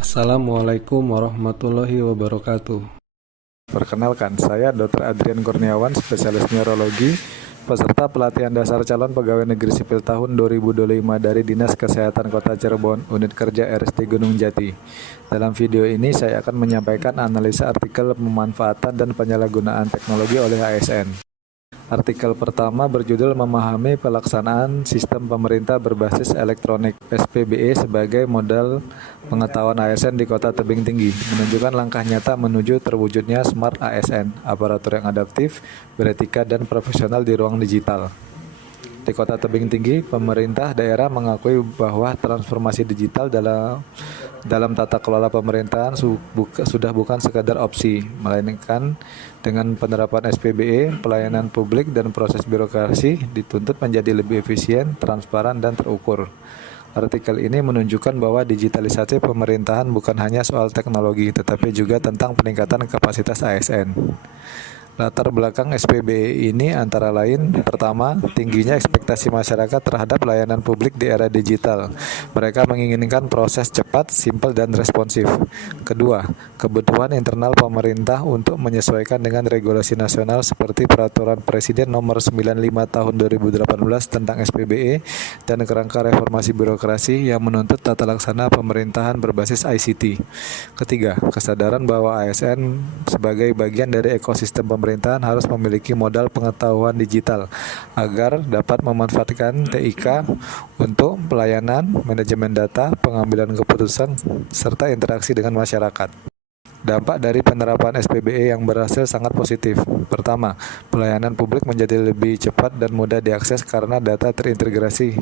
Assalamualaikum warahmatullahi wabarakatuh. Perkenalkan, saya Dr. Adrian Kurniawan, spesialis neurologi, peserta pelatihan dasar calon pegawai negeri sipil tahun 2025 dari Dinas Kesehatan Kota Cirebon, Unit Kerja RST Gunung Jati. Dalam video ini saya akan menyampaikan analisa artikel pemanfaatan dan penyalahgunaan teknologi oleh ASN. Artikel pertama berjudul Memahami Pelaksanaan Sistem Pemerintah Berbasis Elektronik (SPBE) sebagai modal pengetahuan ASN di Kota Tebing Tinggi, menunjukkan langkah nyata menuju terwujudnya Smart ASN, aparatur yang adaptif, beretika, dan profesional di ruang digital. Di Kota Tebing Tinggi, pemerintah daerah mengakui bahwa transformasi digital dalam tata kelola pemerintahan sudah bukan sekadar opsi, melainkan dengan penerapan SPBE, pelayanan publik dan proses birokrasi dituntut menjadi lebih efisien, transparan, dan terukur. Artikel ini menunjukkan bahwa digitalisasi pemerintahan bukan hanya soal teknologi, tetapi juga tentang peningkatan kapasitas ASN. Latar belakang SPBE ini antara lain: pertama, tingginya ekspektasi masyarakat terhadap layanan publik di era digital. Mereka menginginkan proses cepat, simpel, dan responsif. Kedua, kebutuhan internal pemerintah untuk menyesuaikan dengan regulasi nasional seperti Peraturan Presiden Nomor 95 Tahun 2018 tentang SPBE dan kerangka reformasi birokrasi yang menuntut tata laksana pemerintahan berbasis ICT. Ketiga, kesadaran bahwa ASN sebagai bagian dari ekosistem pemerintahan harus memiliki modal pengetahuan digital agar dapat memanfaatkan TIK untuk pelayanan, manajemen data, pengambilan keputusan, serta interaksi dengan masyarakat. Dampak dari penerapan SPBE yang berhasil sangat positif. Pertama, pelayanan publik menjadi lebih cepat dan mudah diakses karena data terintegrasi.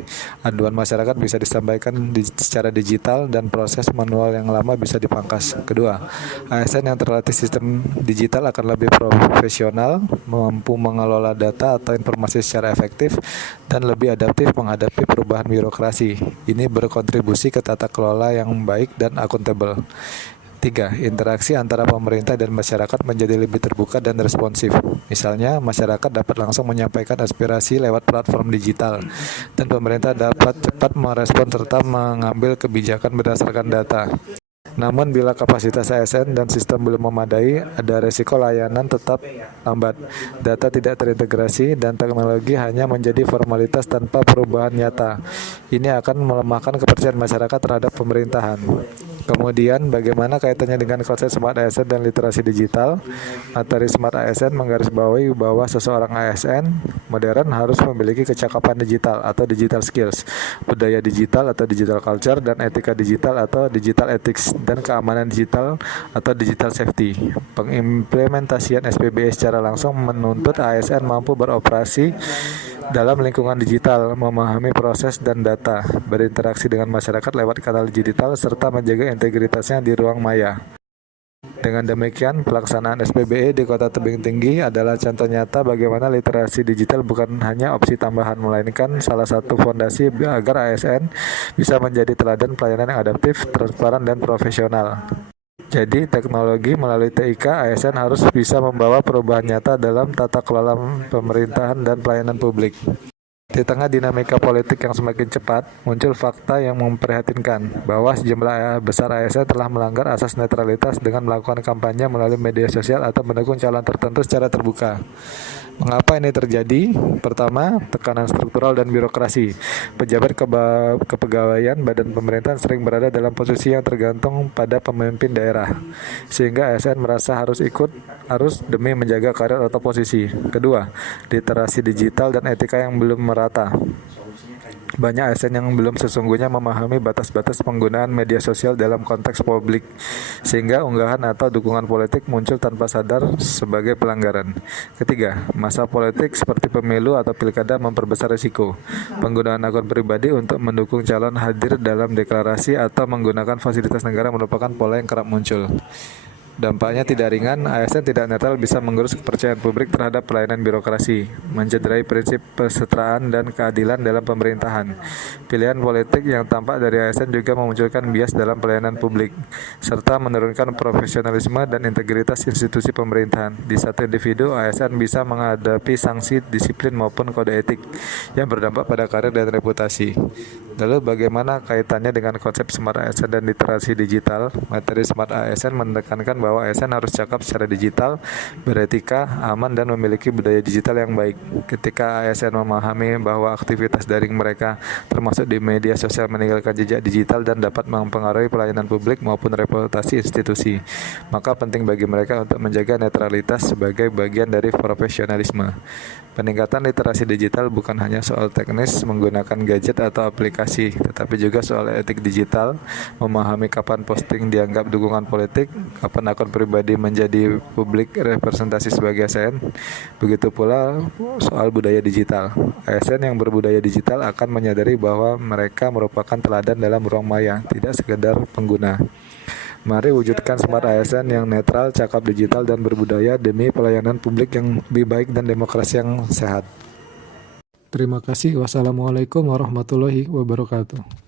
Aduan masyarakat bisa disampaikan secara digital dan proses manual yang lama bisa dipangkas. Kedua, ASN yang terlatih sistem digital akan lebih profesional, mampu mengelola data atau informasi secara efektif, dan lebih adaptif menghadapi perubahan birokrasi. Ini berkontribusi ke tata kelola yang baik dan akuntabel. Tiga, interaksi antara pemerintah dan masyarakat menjadi lebih terbuka dan responsif. Misalnya, masyarakat dapat langsung menyampaikan aspirasi lewat platform digital, dan pemerintah dapat cepat merespon serta mengambil kebijakan berdasarkan data. Namun bila kapasitas ASN dan sistem belum memadai, ada resiko layanan tetap lambat, data tidak terintegrasi, dan teknologi hanya menjadi formalitas tanpa perubahan nyata. Ini akan melemahkan kepercayaan masyarakat terhadap pemerintahan. Kemudian, bagaimana kaitannya dengan konsep Smart ASN dan literasi digital? Materi Smart ASN menggarisbawahi bahwa seseorang ASN modern harus memiliki kecakapan digital atau digital skills, budaya digital atau digital culture, dan etika digital atau digital ethics, dan keamanan digital atau digital safety. Pengimplementasian SPBE secara langsung menuntut ASN mampu beroperasi dalam lingkungan digital, memahami proses dan data, berinteraksi dengan masyarakat lewat kanal digital, serta menjaga integritasnya di ruang maya. Dengan demikian, pelaksanaan SPBE di Kota Tebing Tinggi adalah contoh nyata bagaimana literasi digital bukan hanya opsi tambahan, melainkan salah satu fondasi agar ASN bisa menjadi teladan pelayanan yang adaptif, transparan, dan profesional. Jadi, teknologi melalui TIK, ASN harus bisa membawa perubahan nyata dalam tata kelola pemerintahan dan pelayanan publik. Di tengah dinamika politik yang semakin cepat, muncul fakta yang memprihatinkan bahwa sejumlah besar ASN telah melanggar asas netralitas dengan melakukan kampanye melalui media sosial atau mendukung calon tertentu secara terbuka. Mengapa ini terjadi? Pertama, tekanan struktural dan birokrasi. Pejabat kepegawaian badan pemerintahan sering berada dalam posisi yang tergantung pada pemimpin daerah, sehingga ASN merasa harus ikut arus demi menjaga karir atau posisi. Kedua, literasi digital dan etika yang belum merata. Banyak ASN yang belum sesungguhnya memahami batas-batas penggunaan media sosial dalam konteks publik, sehingga unggahan atau dukungan politik muncul tanpa sadar sebagai pelanggaran. Ketiga, masa politik seperti pemilu atau pilkada memperbesar risiko. Penggunaan akun pribadi untuk mendukung calon hadir dalam deklarasi atau menggunakan fasilitas negara merupakan pola yang kerap muncul. Dampaknya tidak ringan, ASN tidak netral bisa menggerus kepercayaan publik terhadap pelayanan birokrasi, mencederai prinsip kesetaraan dan keadilan dalam pemerintahan. Pilihan politik yang tampak dari ASN juga memunculkan bias dalam pelayanan publik, serta menurunkan profesionalisme dan integritas institusi pemerintahan. Di satu individu, ASN bisa menghadapi sanksi disiplin maupun kode etik yang berdampak pada karir dan reputasi. Lalu bagaimana kaitannya dengan konsep Smart ASN dan literasi digital? Materi Smart ASN menekankan bahwa ASN harus cakap secara digital, beretika, aman, dan memiliki budaya digital yang baik. Ketika ASN memahami bahwa aktivitas daring mereka termasuk di media sosial meninggalkan jejak digital dan dapat mempengaruhi pelayanan publik maupun reputasi institusi, maka penting bagi mereka untuk menjaga netralitas sebagai bagian dari profesionalisme. Peningkatan literasi digital bukan hanya soal teknis menggunakan gadget atau aplikasi, tetapi juga soal etik digital, memahami kapan posting dianggap dukungan politik, kapan akun pribadi menjadi publik representasi sebagai ASN. Begitu pula soal budaya digital. ASN yang berbudaya digital akan menyadari bahwa mereka merupakan teladan dalam ruang maya, tidak sekedar pengguna. Mari wujudkan Smart ASN yang netral, cakap digital, dan berbudaya demi pelayanan publik yang lebih baik dan demokrasi yang sehat. Terima kasih. Wassalamualaikum warahmatullahi wabarakatuh.